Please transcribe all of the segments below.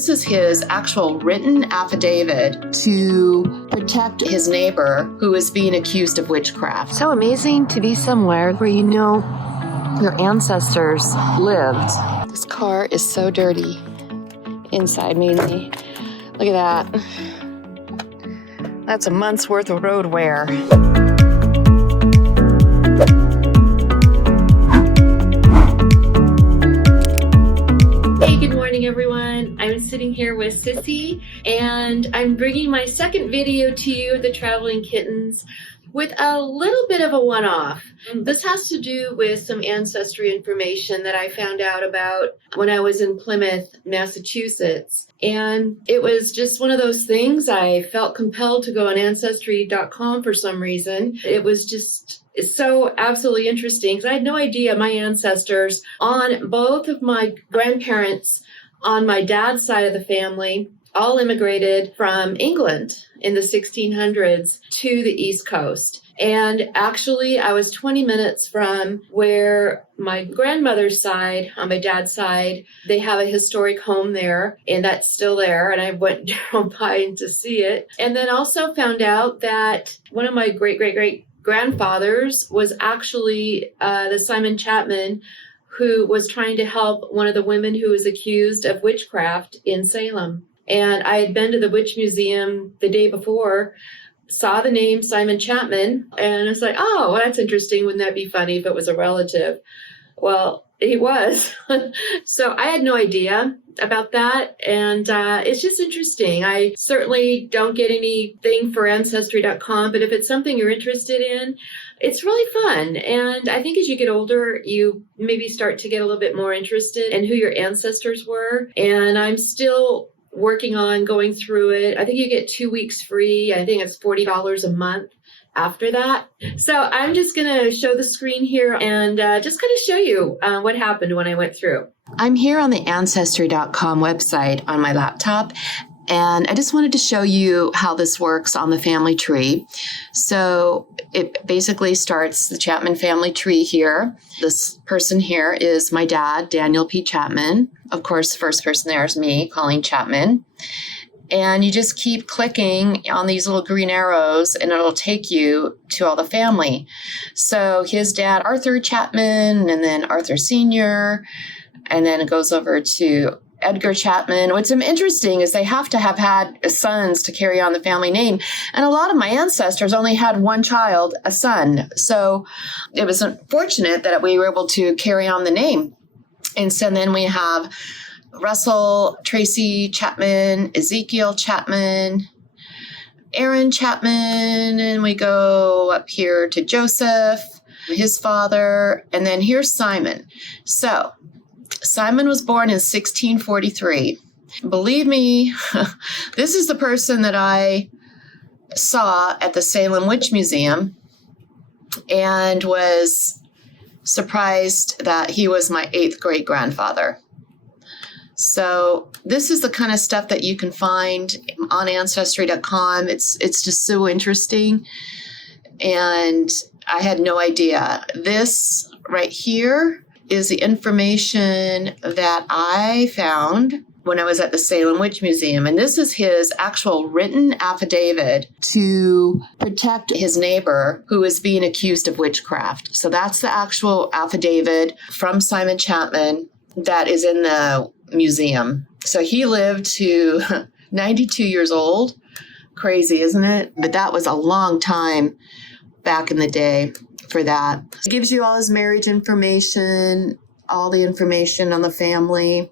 This is his actual written affidavit to protect his neighbor who is being accused of witchcraft. So amazing to be somewhere where you know your ancestors lived. This car is so dirty, inside mainly. Look at that. That's a month's worth of road wear. Hey, good morning everyone. I'm sitting here with Sissy and I'm bringing my second video to you, The Traveling Kittens, with a little bit of a one-off. This has to do with some ancestry information that I found out about when I was in Plymouth, Massachusetts. And it was just one of those things. I felt compelled to go on Ancestry.com for some reason. It was just so absolutely interesting because I had no idea my ancestors on both of my grandparents on my dad's side of the family all immigrated from England in the 1600s to the East Coast. And actually, I was 20 minutes from where my grandmother's side, on my dad's side, they have a historic home there, and that's still there. And I went down by to see it. And then also found out that one of my great-great-great-grandfathers was actually the Simon Chapman, who was trying to help one of the women who was accused of witchcraft in Salem. And I had been to the Witch Museum the day before, saw the name Simon Chapman, and it's like, oh, well, that's interesting. Wouldn't that be funny if it was a relative? Well, he was. So I had no idea about that. And it's just interesting. I certainly don't get anything for Ancestry.com, but if it's something you're interested in, it's really fun. And I think as you get older, you maybe start to get a little bit more interested in who your ancestors were. And I'm still working on going through it. I think you get 2 weeks free. I think it's $40 a month after that. So I'm just going to show the screen here and just kind of show you what happened when I went through. I'm here on the Ancestry.com website on my laptop, and I just wanted to show you how this works on the family tree. So it basically starts the Chapman family tree here. This person here is my dad, Daniel P. Chapman. Of course, the first person there is me, Colleen Chapman. And you just keep clicking on these little green arrows and it'll take you to all the family. So his dad, Arthur Chapman, and then Arthur Sr., and then it goes over to Edgar Chapman. What's interesting is they have to have had sons to carry on the family name. And a lot of my ancestors only had one child, a son. So it was unfortunate that we were able to carry on the name. And so then we have Russell Tracy Chapman, Ezekiel Chapman, Aaron Chapman, and we go up here to Joseph, his father, and then here's Simon. So Simon was born in 1643. Believe me, this is the person that I saw at the Salem Witch Museum and was surprised that he was my 8th great-grandfather. So this is the kind of stuff that you can find on Ancestry.com. It's just so interesting. And I had no idea. This right here is the information that I found when I was at the Salem Witch Museum. And this is his actual written affidavit to protect his neighbor who is being accused of witchcraft. So that's the actual affidavit from Simon Chapman that is in the museum. So he lived to 92 years old. Crazy, isn't it? But that was a long time back in the day for that. It gives you all his marriage information, all the information on the family,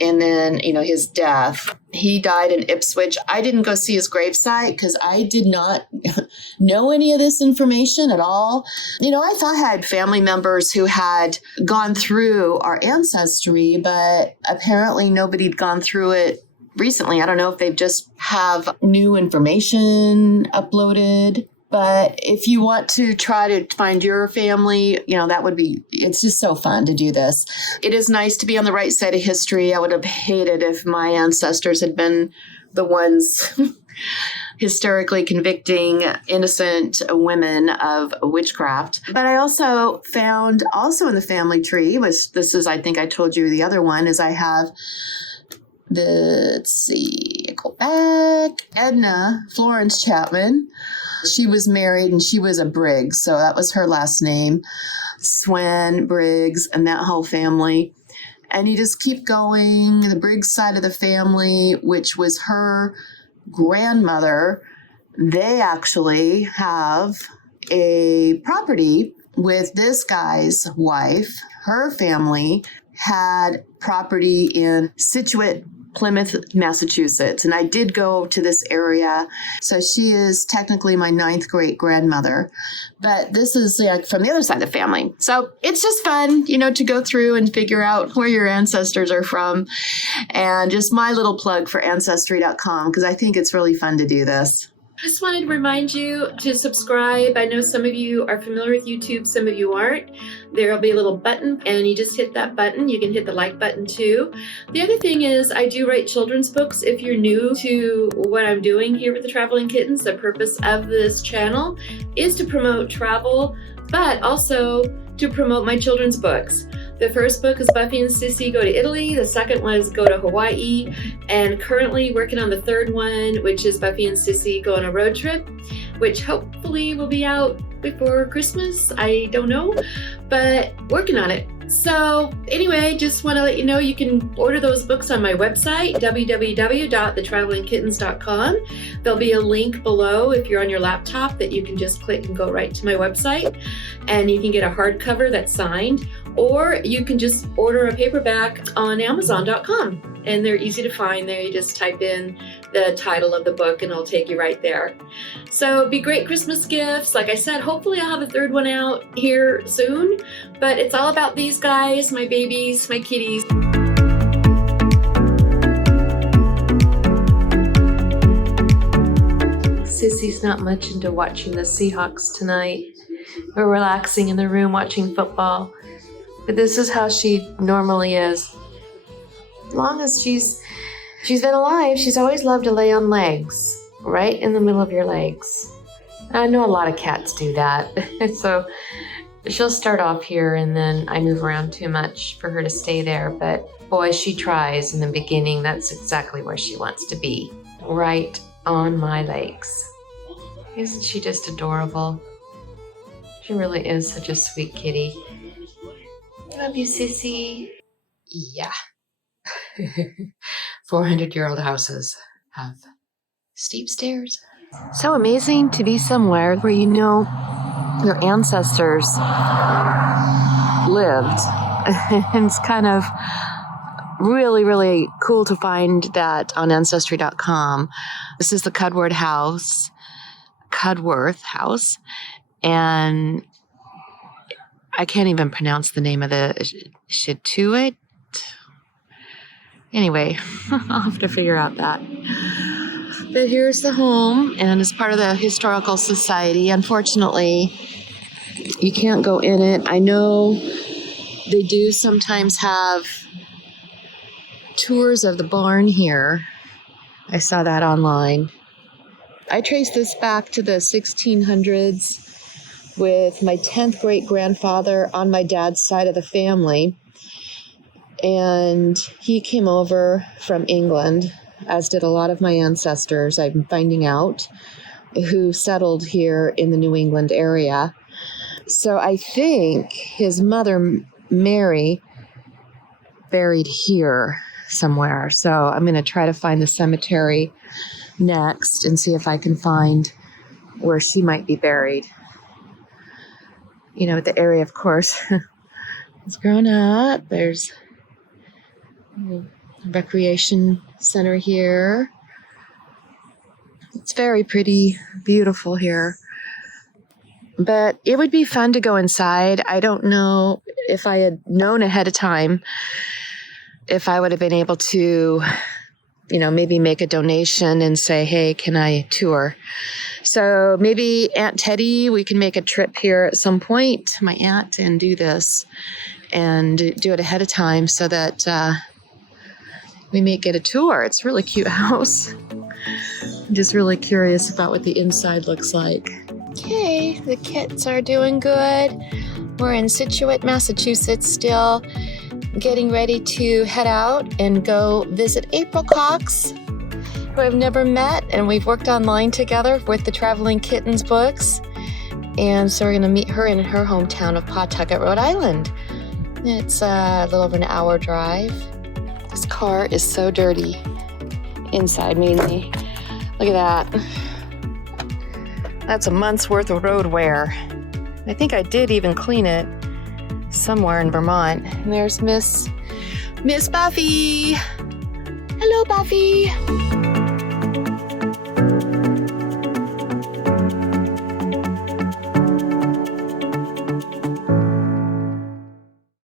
and then, his death. He died in Ipswich. I didn't go see his gravesite because I did not know any of this information at all. I thought I had family members who had gone through our ancestry, but apparently nobody'd gone through it recently. I don't know if they just have new information uploaded. But if you want to try to find your family, it's just so fun to do this. It is nice to be on the right side of history. I would have hated if my ancestors had been the ones hysterically convicting innocent women of witchcraft. But I also found in the family tree, I think I told you the other one, is I have Let's see, go back. Edna Florence Chapman. She was married and she was a Briggs, so that was her last name. Swen, Briggs, and that whole family. And you just keep going. The Briggs side of the family, which was her grandmother, they actually have a property with this guy's wife. Her family had property in Scituate, Plymouth, Massachusetts. And I did go to this area. So she is technically my 9th great grandmother. But this is like from the other side of the family. So it's just fun, to go through and figure out where your ancestors are from. And just my little plug for Ancestry.com, because I think it's really fun to do this. Just wanted to remind you to subscribe. I know some of you are familiar with YouTube, some of you aren't. There'll be a little button and you just hit that button. You can hit the like button too. The other thing is I do write children's books. If you're new to what I'm doing here with the Traveling Kittens, the purpose of this channel is to promote travel, but also to promote my children's books. The first book is Buffy and Sissy Go to Italy. The second one is Go to Hawaii. And currently working on the third one, which is Buffy and Sissy Go on a Road Trip, which hopefully will be out before Christmas. I don't know, but working on it. So anyway, just want to let you know you can order those books on my website, www.thetravelingkittens.com. There'll be a link below if you're on your laptop that you can just click and go right to my website, and you can get a hardcover that's signed, or you can just order a paperback on Amazon.com. And they're easy to find there. You just type in the title of the book and it'll take you right there. So it'd be great Christmas gifts. Like I said, hopefully I'll have a third one out here soon, but it's all about these guys, my babies, my kitties. Sissy's not much into watching the Seahawks tonight. We're relaxing in the room watching football. But this is how she normally is. As long as she's been alive, she's always loved to lay on legs, right in the middle of your legs. I know a lot of cats do that. So she'll start off here and then I move around too much for her to stay there. But boy, she tries in the beginning. That's exactly where she wants to be, right on my legs. Isn't she just adorable? She really is such a sweet kitty. Love you, Sissy. Yeah. 400-year-old houses have steep stairs. So amazing to be somewhere where you know your ancestors lived. And it's kind of really, really cool to find that on Ancestry.com. This is the Cudworth House. And I can't even pronounce the name of the Scituate. Anyway, I'll have to figure out that. But here's the home, and it's part of the Historical Society. Unfortunately, you can't go in it. I know they do sometimes have tours of the barn here. I saw that online. I traced this back to the 1600s with my 10th great grandfather on my dad's side of the family. And he came over from England, as did a lot of my ancestors, I'm finding out, who settled here in the New England area. So I think his mother, Mary, buried here somewhere. So I'm going to try to find the cemetery next and see if I can find where she might be buried. The area, of course, is grown up. There's a recreation center here. It's very pretty, beautiful here. But it would be fun to go inside. I don't know if I had known ahead of time if I would have been able to, maybe make a donation and say, hey, can I tour? So maybe Aunt Teddy, we can make a trip here at some point, my aunt, and do this and do it ahead of time so that we may get a tour. It's a really cute house. I'm just really curious about what the inside looks like. Okay, the kits are doing good. We're in Scituate, Massachusetts still. getting ready to head out and go visit April Cox, who I've never met, and we've worked online together with the Traveling Kittens books. And so we're going to meet her in her hometown of Pawtucket, Rhode Island. It's a little over an hour drive. This car is so dirty, inside mainly. Look at that. That's a month's worth of road wear. I think I did even clean it somewhere in Vermont. And there's Miss Buffy. Hello, Buffy.